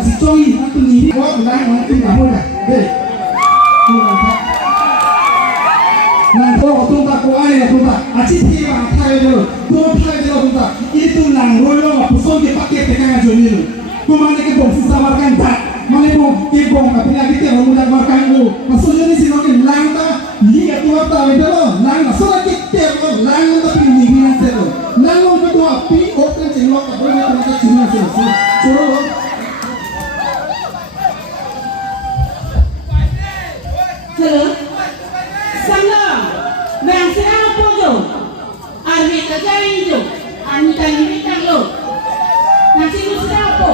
kasih coy aku nih buat bilang nanti nggak boleh deh nang kau tunta kau ayah tunta aci tiga thai dulu tuh thai dulu tunta itu nang royo pusong di pakai tekan aja nih kau mana ke bong sisa makan tak mana bong ke bong tapi lagi tiap orang muda makan lu masuk jadi sih makin lang tak lihat tuh tak itu lo lang masuk lagi tiap lo lang tapi nih nanti lo lang lo itu api open cengok tak boleh kita cuma sih suruh lo Hello, Sangla, bang siapa pojo? Army kerja itu, army tanya kita lo. Nasi lu siapa?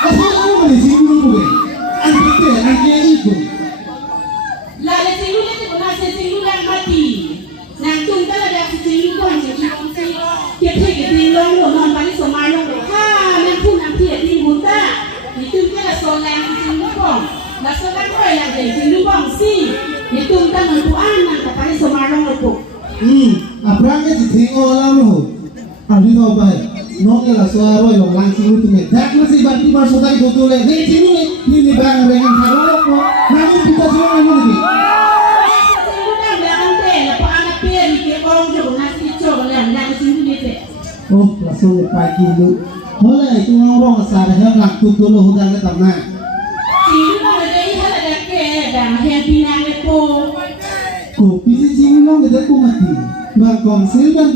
asal kamu mana sih lu boleh anjing itu Lalu singgu ni tu nasi singgu yang mati. Nantung kalau ada singgu tu hanya kita kita long lo non balik sama long lo. Ha, nanti nanti di buta. Itu kita solang singgu pong. Nah solang kau yang jadi singgu pong si. Itu kita mentuan nak balik sama long lo tu. Aprangnya ditinggal lalu hari tahu apa nongnya lah suara yang langsung itu nih dak masih bantu masuk tadi betul leh nih sini ini bang dengan kalau kok namun kita semua ini nih oh langsung pagi lu boleh itu ngorong saranya langsung dulu hutan ke tanah kopi sih cinggung kita tuh mati bang konsil bang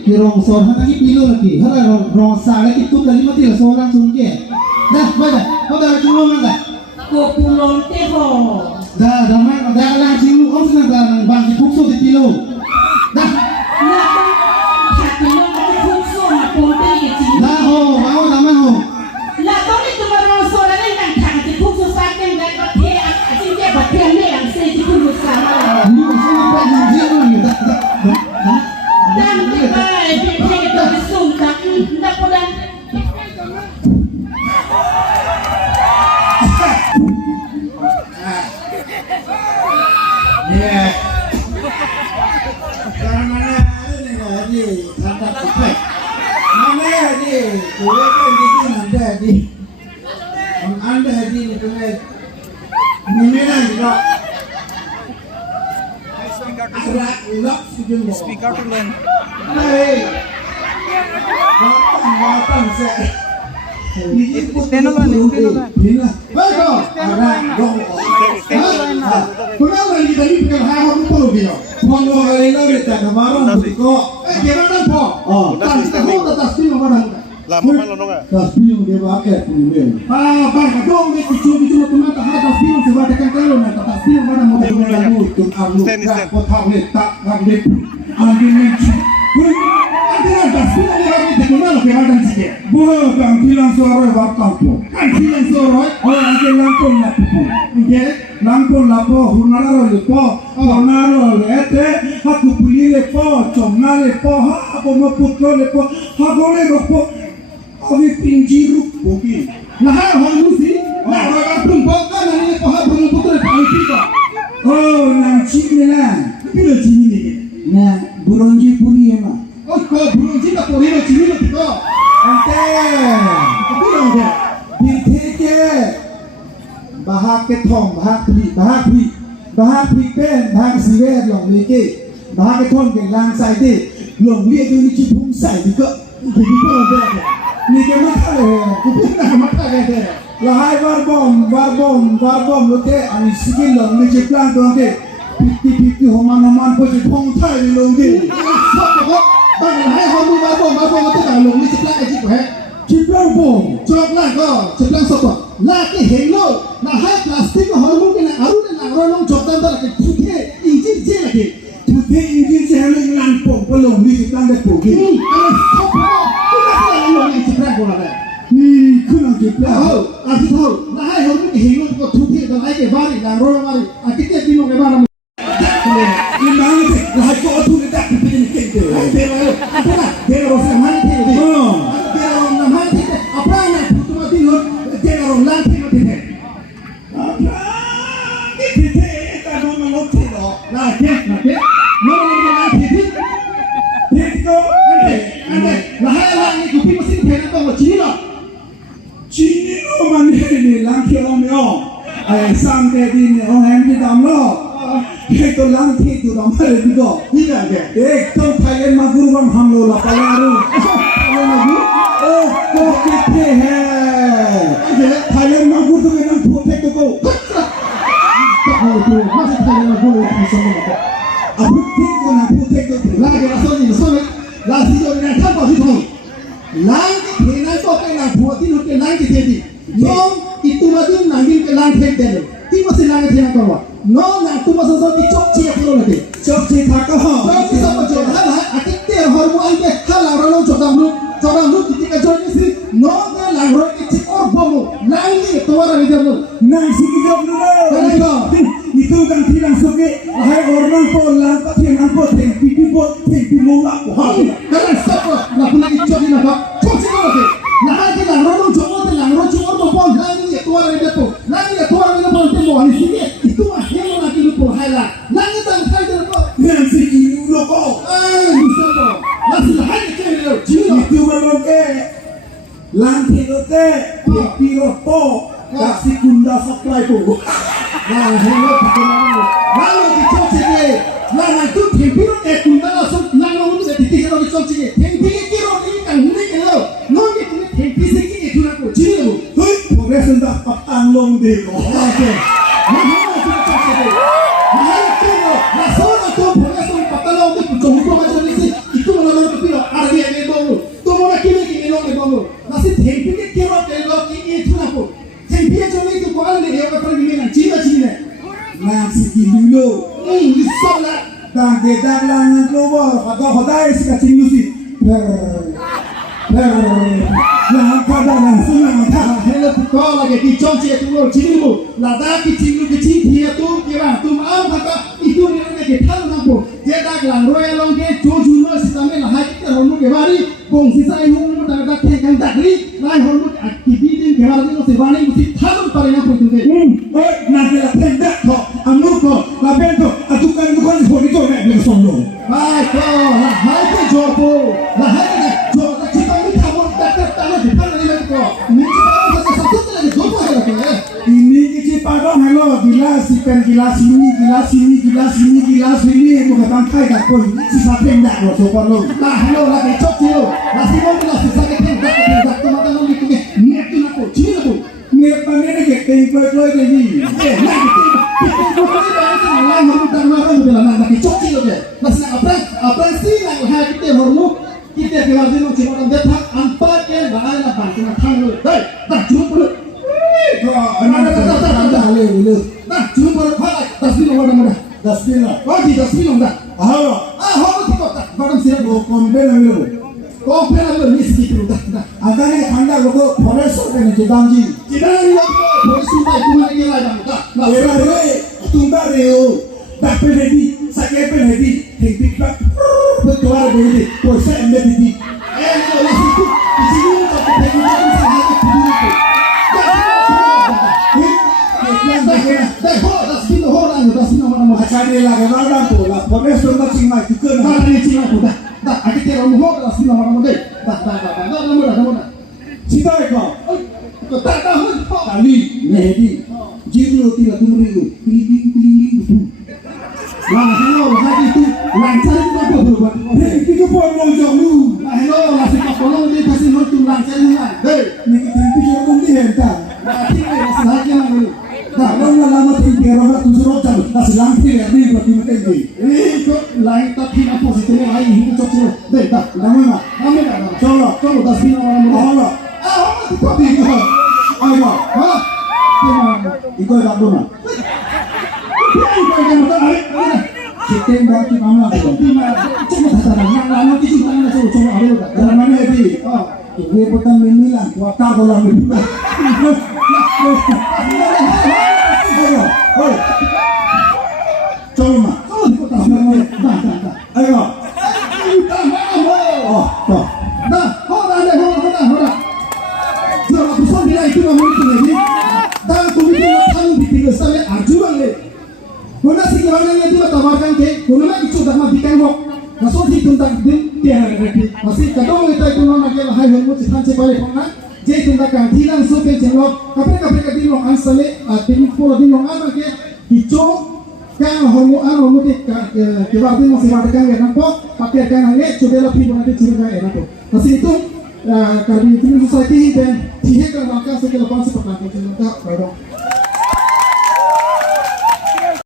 ke rong sor hati pilu lagi hara rong sare itu kali mati lah seorang sungke dah mana kau dah cuma mana Kopulon teho dah mana dah lah cinggung om senang dah bang di pukso di pilu dah dah ho mau dah mau ini masalah apa yang lagi Speak out to learn. Watang saya. Stand Kenapa kita ini bukan hal itu dia? Kalau kita kita kemarin itu, gimana po? Oh, tapi tas pino mana? Lama malu nonga. Tas pino dia pakai punya. Bang, kadang kita cuma teman tak tas pino sebab kan kalau nak tas pino mana mau kita itu alu. Kau tahu tak ngambil ambil ni. Ada tas pino dia harus dikenal ke mana sih? Bukan bilang suara waktu po. Kan bilang suara, orang yang langsung nak po. Okey. Lampung lapo, hunara lepo, honaro lete, aku beli lepo, congna lepo, aku mau putro lepo, aku lepo, aku pinjiru bogi. Nah, orang lusi, nah orang pun bukan nanti lepo, aku mau putro lepo, aku kita. Oh, nanti mana? Bila sini ni? Nah, buronji puri emang. Oh, kau buronji tak puri macam ni lepo. Ante, apa yang ada? Binteke. Bahag ke thong bahag pri pen bahag siwe long leke bahag ke thong ke lang sai de long lie du ni chi phung sai di ko di ko de ni ke ma thale ku pun na ma thale de la hai war bom lo te ani sigil long ni chi plan to de piti homan po chi phong thai ni long de sa ko ba hai ho mu war bom lo te ka long ni chi plan ai chi ko he chi plan bom chok la ko chi plan so ko laki hello na hai plastik hormon ke na aru na hormon joktan da ke thuthe injin je lagi thuthe injin je hello lampong polong ni tan da pogi ala stop ho kuna lo ni chipra bola da ni kuna chipra ho asi tho na hai hormon ke hello ko thuthe da lai ke bari na ro mari akite dino ke bara ni mang ke la hai ko thu da ke ni ke de apa de ro se man ke de no de ro na man ke apa na putuma din ho de ro lan ke de Nah, no, ande, lah hai lah ni kupi mesin kena to cili lo. Cili Sampai di orang di dalam itu langit itu dalam hari itu. Tidak ada. Itu Thailand magur wan hamlo la palaru. Oh, kok kita Thailand magur tu memang protect tu kau. Tak itu masih Thailand magur itu sama apa? Aku tinggal nak protect tu. Lagi asal ni soalnya lagi tu ni tak boleh tu. Langit hina tu kena buat itu ke langit jadi. Nom itu lagi nangin ke langit dulu. Tiba si langit hina kau. No, nak tu masa tu cok cik aku lagi. Cok cik tak kau. Cok cik sama cok. Halah, atik dia hormon ini. Halah orang orang lu ketika join istri. No, dia orang itu orang bomo. Langit tu orang itu tu. Nasi kita dulu. Itu kan tidak suka. Hai orang pun lambat yang apa tempi mula. Kalau siapa nak pergi cok ni nak cok cik lagi. Nah, kita orang cok bomo. Langit tu orang itu tu. Langit tu orang itu tu bomo. Di sini itu yang nak kita perhatikan. Langit yang saya tu. Nasi ini loko. Bisa tu. Nasi hari kita itu memang langit itu tempi ropo. Kasih kunda supply tu. Nah, hello bagaimana? Lalu dicok sini. Lalu itu tempi ropo kunda langsung. Lalu itu ditinggal dicok sini. Tempi kiro ini kan ini kalau. Nongi itu tempi sini itu nak ciri tu. Hui, progres sudah patang long deh. Okey. Nah, itu dicok sini. Nah, itu nah soalnya tu progres sudah patang long deh. Jumpa macam ni itu mana tu piro. Arti yang baru. Tu mana kini long deh baru. Nasi tempi kiro kalau ini itu nak. Tempi macam itu kau ada ni yang apa ni nak ciri ni. Nasi dulu. Bisa lah. Dan kita langan keluar. Ada isi kacang lusi. Nah, kada langsung nak. Hello kau lagi dicok ciri tu ciri mu. Lada ciri dia tu kira tu maaf kata itu ni orang kita nampu. Dia dah lang royal long ke jojo no sistem lah. Kita orang ke bari. Bong sisa ilmu kita dah tekan takri. Lain orang aktiviti ke bari no sebani mesti thalu pada nampu tu ke. Oh, nanti lah pendak kau. Amur kau. Lapen kau. Atukan boleh kau nak beli sono. Hai kau. Hai kau jopo. Hai kau jopo. Ini kecil padang hello gilas ikan gilas ini bukan tangkai tak pun sisa pendak loh sopan lo. Nah hello lagi cok cilo nasi mau gilas sisa pendak tu mata lo itu niat tu nak cilo tu niat mana ni keteng kloy jadi. Lain hormon tak marah mudah lah lagi cok cilo je. Nasi apa sih yang hari kita hormon kita keluar dulu cuma orang detak empat ke bagai lah bangsa nak thang lu. Hei, dah jumpa lu. Nah, jumpa lu. Hai, dasbin mana? Dasbin lah. Oh, di dasbin dah. Halo tu kau tak. Barang siapa kau komplain lu. Komplain lu ni sikit lu dah. Ada ni tanda lu kau profesor kan jidanji. Jidanji lu. Profesor tu lagi lah dah. Nah, tunggu reo. Tak pergi. Saya pergi. Tengok tak. Keluar dari proses MDPT. Kalau situ di sini tak pergi sangat dulu. Dah sini orang cari lagi orang tu lah. Profesor tak cingmai tu kan? Mana ni cingmai tu dah? Dah, aku kira orang dah sini orang deh. Dah. Cita kau? Tak tahu. Kali ni jiru tidak tumbuh. Pilih. Nah, hello, hari itu lancar itu apa berbuat? Itu pun mau jauh. Nah, hello, masih kapolong ni kasih notum lancar ni lah. Hei, ni kita pisau pun ni hendak. Nah, ini masih lagi lah ni. Nah, kalau lama tinggi orang tu suruh jauh, masih langkir ni berarti macam ni. Itu lain tapi apa sih tu lain itu cocok. Hei, dah, nama. Coba, dah sini orang mana? Orang tu tapi itu. Ayo, Itu dah dona. Kita berarti mana tu? Cuma sahaja yang lama itu kita nak coba ada tak? Dalam mana ni? Ini petang minilan, kuota bola minilan. Coba. Ayo. Dah, hoda. Jangan pusing dia itu nama itu lagi. Dan kemudian kami bikin sampai ajuan le. Kuna si kawan yang itu tawarkan ke, kuna lagi cuba mah bikin kok. Masuk di tuntak dia ada lagi. Masih kadang kita itu nama kita hai hormon citan cepale kona. je tundakan tilang sote jenglok kapre dinong ansale tim pula dinong ama ke hico ka homo homo te ke ba dinong se ba kan ya nampo pakai kan hange codela pi bonate chirga era to kasi itu karbi tim society dan tihe kan maka sekala pansa pakai jenglok ka